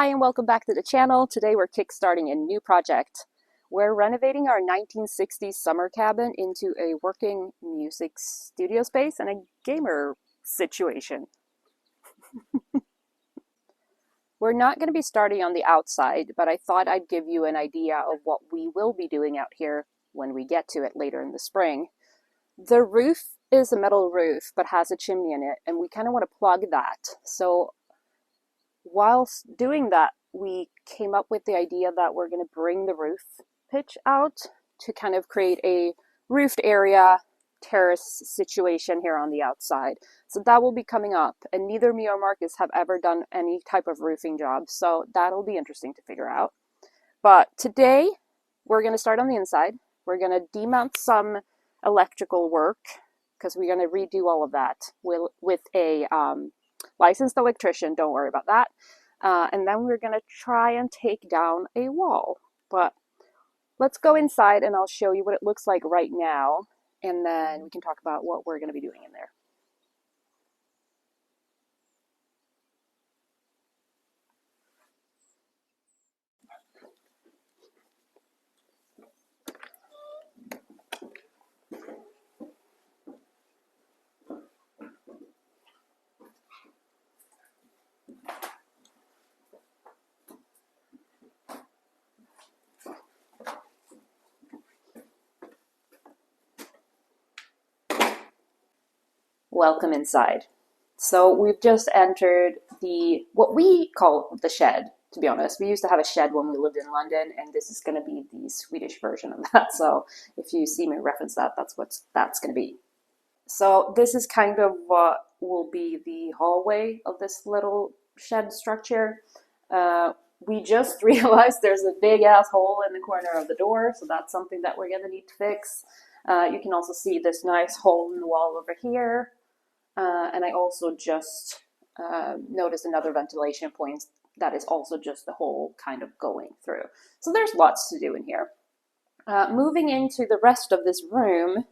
Hi and welcome back to the channel. Today we're kickstarting a new project. We're renovating our 1960s summer cabin into a working music studio space and a gamer situation. We're not going to be starting on the outside, but I thought I'd give you an idea of what we will be doing out here when we get to it later in the spring. The roof is a metal roof but has a chimney in it, and we kind of want to plug that. So whilst doing that, we came up with the idea that we're going to bring the roof pitch out to kind of create a roofed area terrace situation here on the outside. So that will be coming up, and neither me or Marcus have ever done any type of roofing job, so that'll be interesting to figure out. But today we're going to start on the inside. We're going to demount some electrical work because we're going to redo all of that with a licensed electrician. Don't worry about that. And then we're going to try and take down a wall. But let's go inside and I'll show you what it looks like right now, and then we can talk about what we're going to be doing in there. Welcome inside. So we've just entered what we call the shed, to be honest. We used to have a shed when we lived in London, and this is going to be the Swedish version of that. So if you see me reference that, that's what that's going to be. So this is kind of what will be the hallway of this little shed structure. We just realized there's a big ass hole in the corner of the door, so that's something that we're going to need to fix. You can also see this nice hole in the wall over here. And I also just noticed another ventilation point that is also just the hole kind of going through. So there's lots to do in here. Moving into the rest of this room,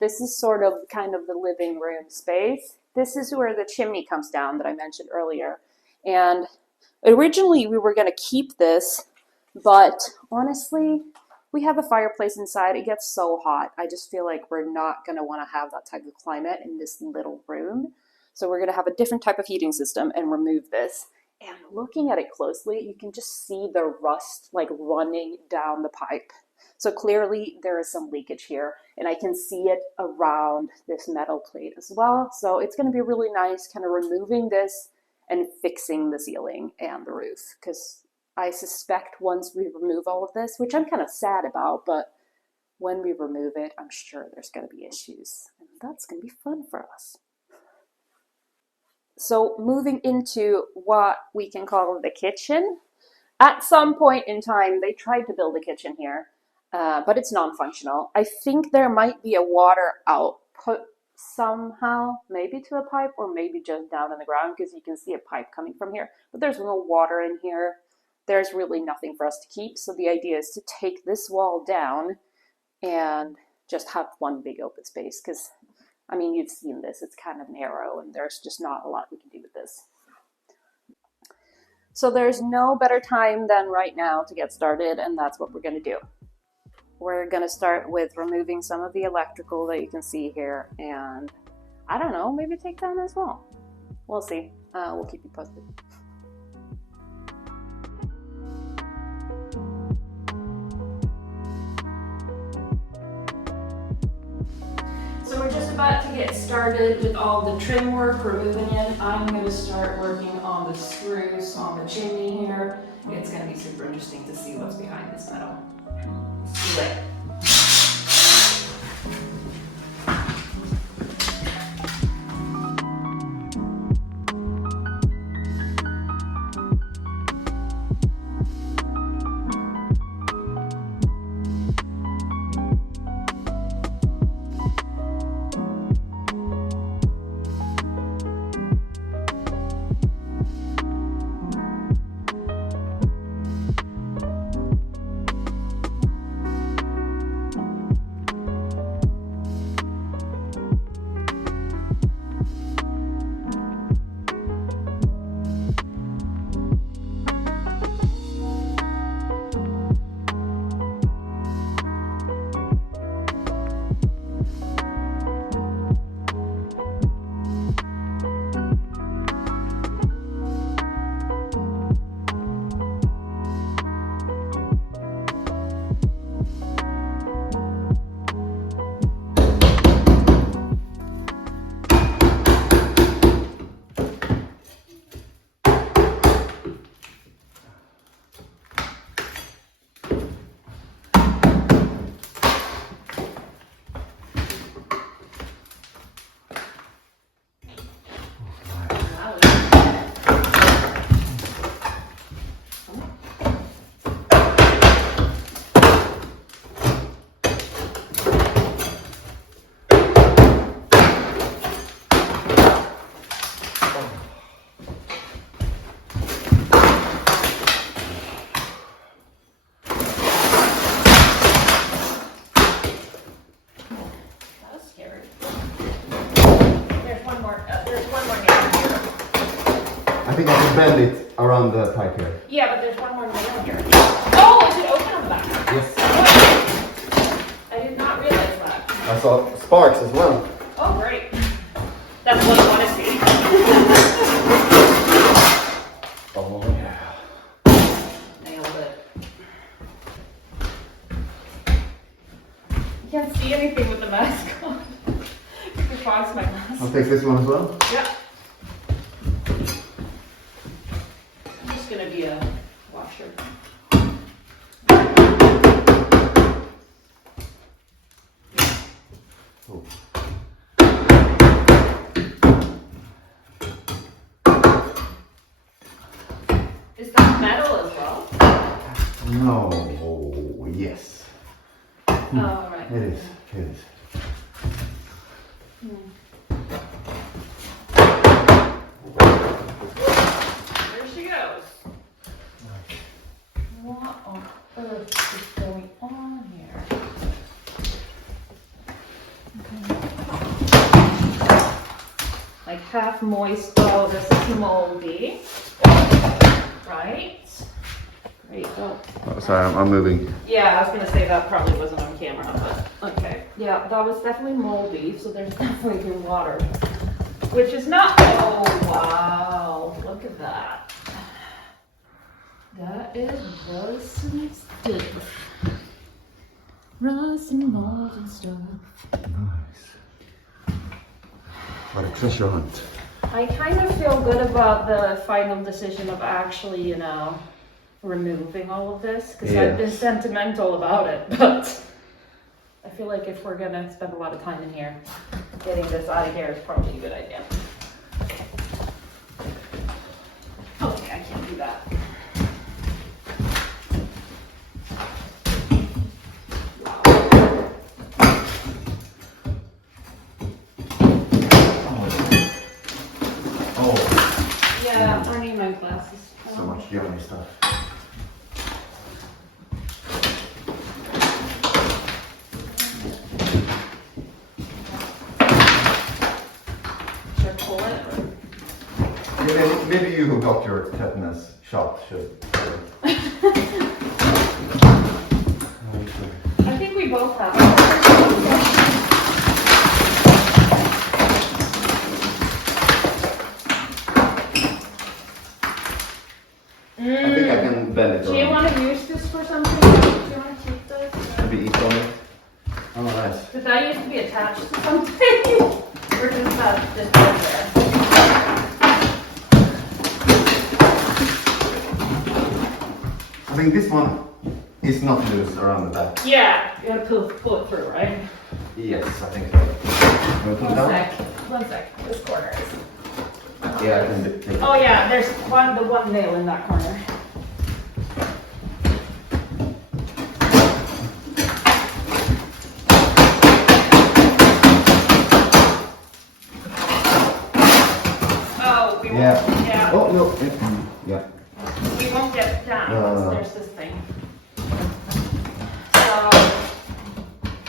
this is sort of kind of the living room space. This is where the chimney comes down that I mentioned earlier. And originally we were going to keep this, but honestly, we have a fireplace inside. It gets so hot. I just feel like we're not going to want to have that type of climate in this little room. So we're going to have a different type of heating system and remove this. And looking at it closely, you can just see the rust like running down the pipe. So clearly there is some leakage here, and I can see it around this metal plate as well. So it's going to be really nice kind of removing this and fixing the ceiling and the roof, because I suspect once we remove all of this, which I'm kind of sad about, but when we remove it, I'm sure there's going to be issues, and that's going to be fun for us. So moving into what we can call the kitchen. At some point in time, they tried to build a kitchen here, but it's non-functional. I think there might be a water output somehow, maybe to a pipe or maybe just down in the ground, because you can see a pipe coming from here, but there's no water in here. There's really nothing for us to keep. So the idea is to take this wall down and just have one big open space. Because, I mean, you've seen this. It's kind of narrow and there's just not a lot we can do with this. So there's no better time than right now to get started, and that's what we're going to do. We're going to start with removing some of the electrical that you can see here, and I don't know, maybe take down as well. We'll see. We'll keep you posted. So we're just about to get started with all the trim work, removing it. I'm going to start working on the screws on the chimney here. It's going to be super interesting to see what's behind this metal. Let's do it. think I can bend it around the pipe here. Yeah, but there's one more nail here. Oh, is it open on the back? Yes. I did not realize that. I saw sparks as well. Oh, great. That's what I want to see. Oh yeah. Nailed it. You can't see anything with the mask on. It fogs my mask. I'll take this one as well. Yeah. I'm just gonna be a washer. Oh. Is that metal as well? No. Yes. Oh, right. It is. It is. There she goes. What on earth is going on here? Like half moist. Oh, this is moldy. Right? Great. Oh. Oh, sorry, I'm moving. Yeah, I was gonna say that probably wasn't on camera, but okay. Yeah, that was definitely moldy, so there's definitely been water. Which is not, oh wow, look at that. That is rust and stuff. Rust and mold and stuff. Nice. What a treasure hunt. I kind of feel good about the final decision of actually, removing all of this, because I've been sentimental about it, but I feel like if we're gonna spend a lot of time in here, getting this out of here is probably a good idea. Okay, I can't do that. Oh, Yeah, I need my glasses. so much yummy stuff. Should I pull it? Yeah, maybe you who got your tetanus shot should. I think we both have. I think I can bend it Do you around. want to use this for something? Do you want to keep this? Maybe eat on it. Oh, nice. Did that used to be attached to something? Or just that just right there? I think this one is not loose around the back. Yeah, you gotta pull it through, right? Yes, I think so. You want to put it down? One sec. This corner is. Yeah, I can take it. Oh yeah, there's the one nail in that corner. Oh, we won't. Yeah. Oh, no. Yeah. We won't get down. No. There's this thing. So,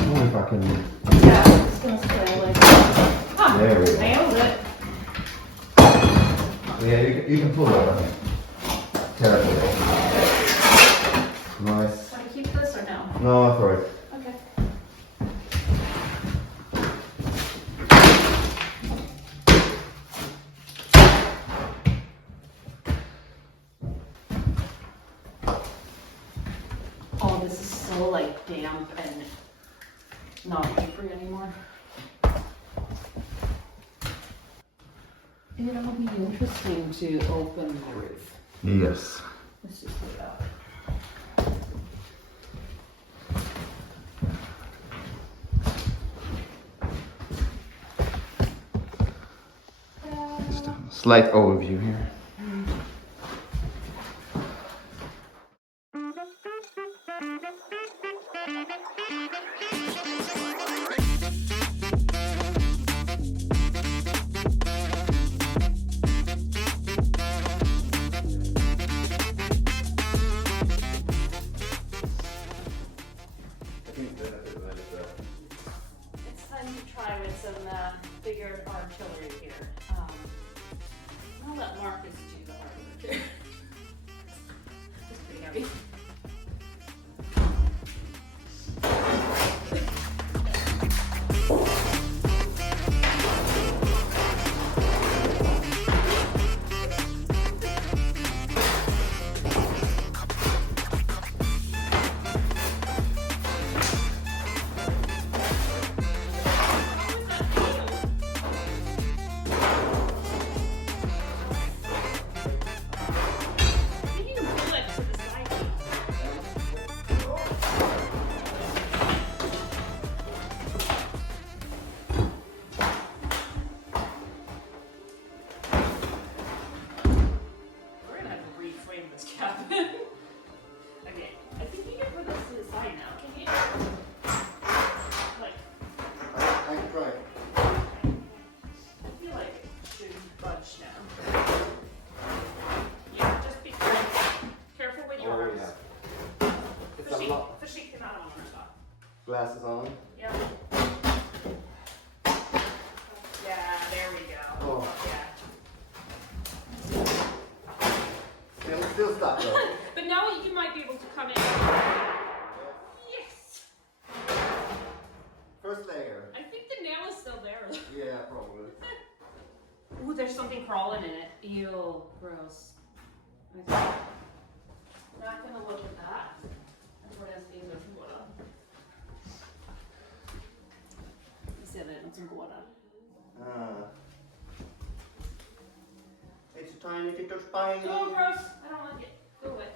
Oh, if I can. yeah, it's gonna stay like that. Huh, There we go. nailed it. Yeah, you can pull that, I think. Carefully. Nice. Want to keep this or no? No, that's alright. Okay. Oh, this is so like damp and not papery anymore. It'll be interesting to open the roof. Yes. Let's just put it out. Just a slight overview here. It's time to try with some bigger artillery here. I'll let Marcus do the It's pretty heavy. Glasses on. Yep. Yeah, there we go. Oh. Yeah. Still stuck though. But now you might be able to come in. Yes. First layer. I think the nail is still there. Yeah, probably. Ooh, there's something crawling in it. Ew, gross. Okay. Not gonna look at that. Som går där. It's a tiny little spiny. Oh, gross! I don't like it. Go away.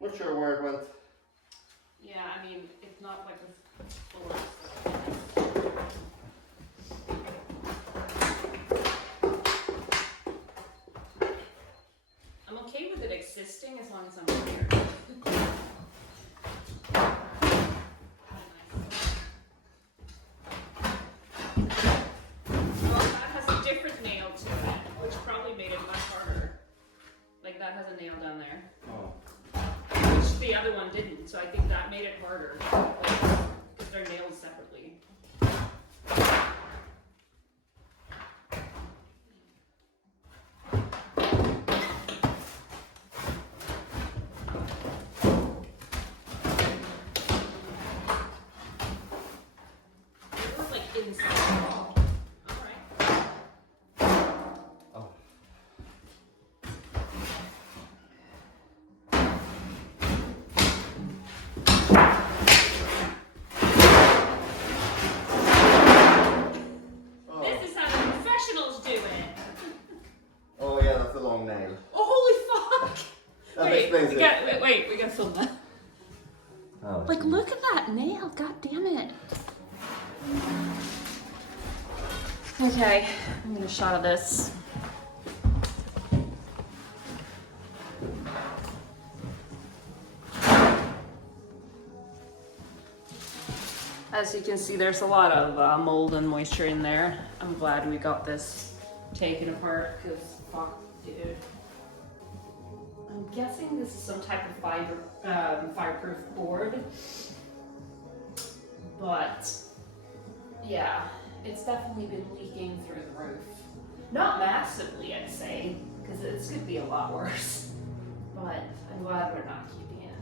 Not sure where it went. Yeah, I mean, it's not like a full. Existing as long as I'm here. Well, that has a different nail to it, which probably made it much harder. Like that has a nail down there. Oh. Which the other one didn't, so I think that made it harder. Because they're nailed separately. Wait, we gotta film that. Oh, like, look at that nail, god damn it. Okay, I'm gonna shot of this. As you can see, there's a lot of mold and moisture in there. I'm glad we got this taken apart, because fuck, dude. I'm guessing this is some type of fireproof board, but yeah, it's definitely been leaking through the roof. Not massively, I'd say, because this could be a lot worse, but I'm glad we're not keeping it.